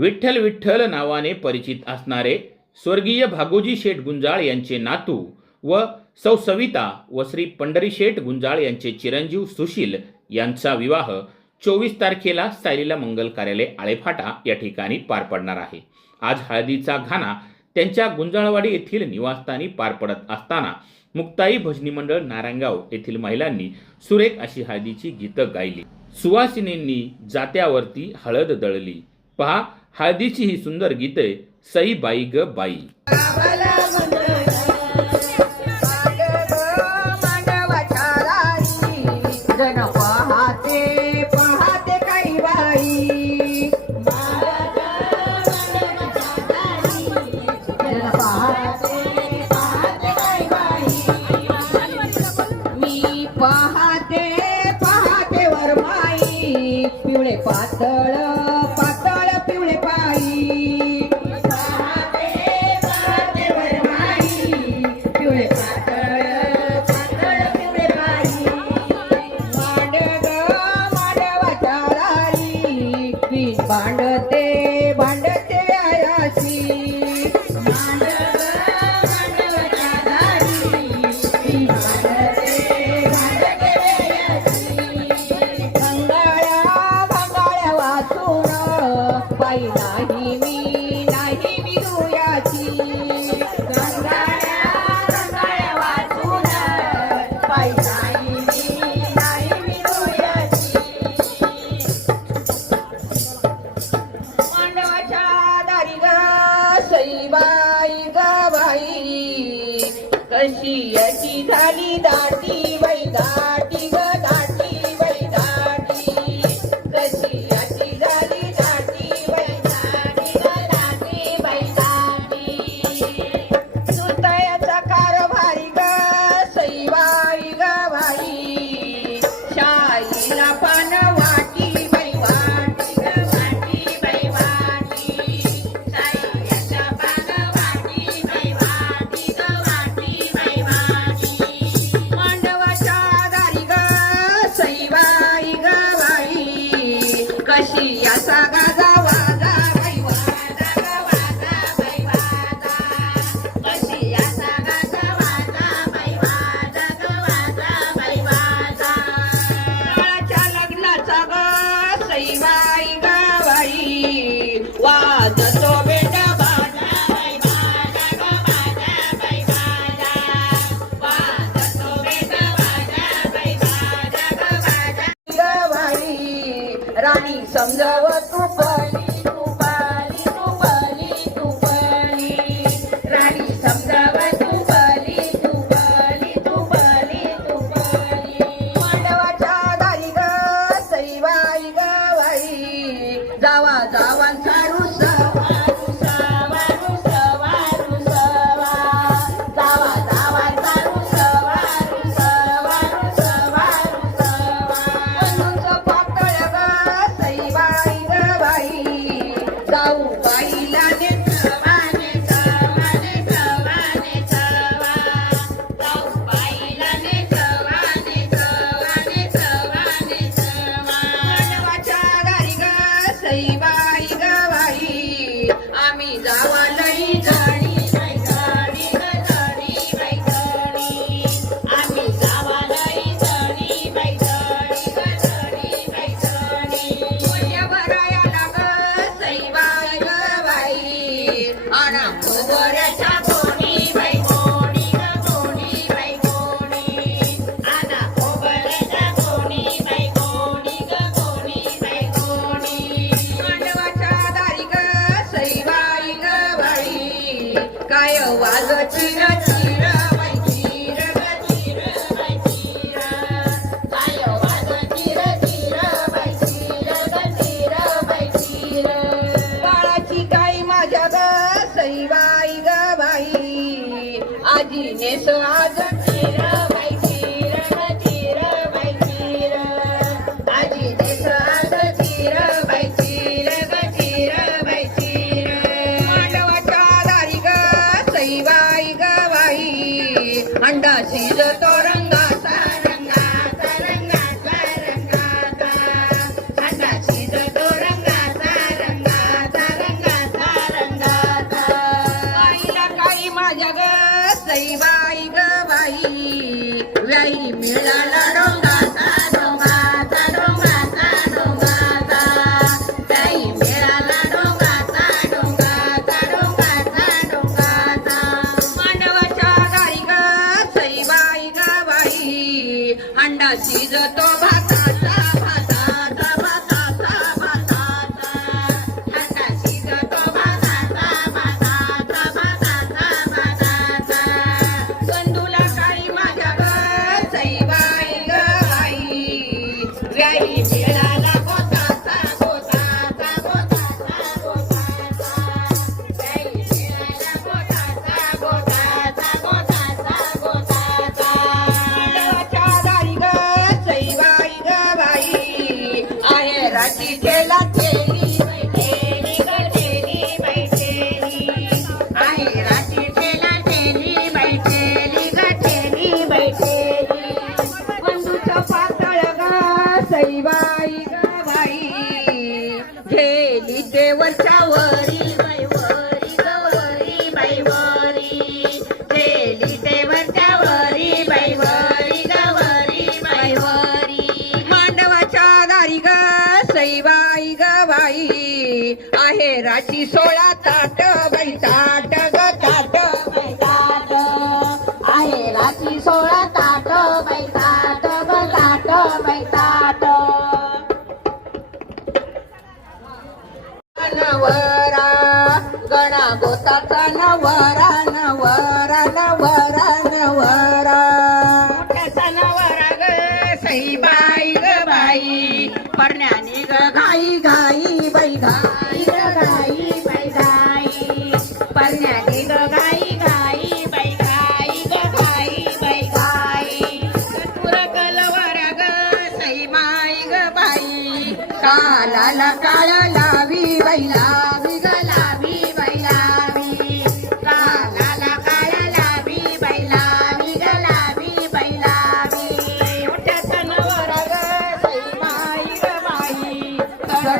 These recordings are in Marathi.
विठ्ठल विठ्ठल नावाने परिचित असणारे स्वर्गीय भागोजी शेठ गुंजाळ यांचे नातू व सौ सविता व श्री पंढरी शेठ गुंजाळ यांचे चिरंजीव सुशील यांचा विवाह चोवीस तारखेला सायलीला मंगल कार्यालय आळेफाटा या ठिकाणी पार पडणार आहे. आज हळदीचा घाणा त्यांच्या गुंजाळवाडी येथील निवासस्थानी पार पडत असताना मुक्ताई भजनी मंडळ नारायणगाव येथील महिलांनी सुरेख अशी हळदीची गीतं गायली. सुवासिनींनी जात्यावरती हळद दळली. पहा हळदीची ही सुंदर गीते सई बाई ग बाई. नाही मी नाही मी दुयाची वाचून बाई नाही मी नाही मी दुयाची मांडवाच्या दारी ग सईबाई ग बाई. कशी अशी झाली दाटी Latina सैवाई गवाई व्याई मिळाला गेली देवच्या वरी बैवरी. गवरी मांडवाच्या आहे सोळा ताट बाई ताट ग ताट बाई ताट. आहे सोळा ताट बाई ताट. नवरा गणा गोताचा नवरा नवरा नवरा नवरा. नवरा ग सई बाई. ग बाई ग घाई घाई बाई घाई ग घाई घाई. काळा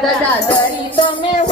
da da da da da da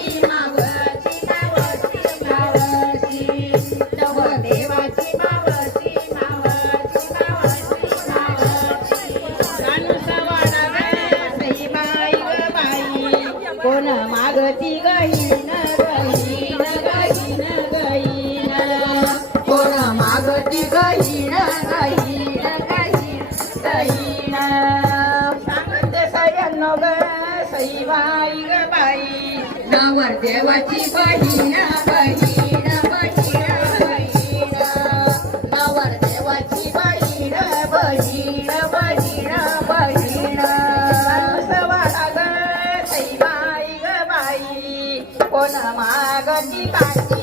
गती गहीण गहीण गहीण गहीण सांगते सयांनो ग बाई ग बाई. नवर देवाची बहीण बहीण बहीण. बहीण नवर देवाची बहीण बहीण बहीण बहीण. सवाला ग बाई ग बाई. कोण मागती काशी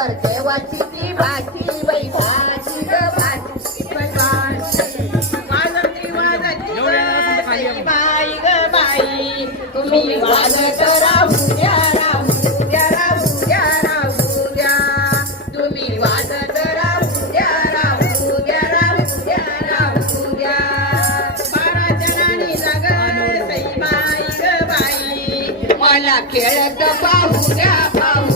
नवर देवाची ती बाई भाजी ग बाई. बाई तुम्ही राहू द्या राहू द्या राहू द्या राहू द्या. तुम्ही राहू द्या राहू द्या राहू द्या राहू द्या. बारा जणांनी लग सई बाई ग बाई. मला खेळत पाहू द्या पाहू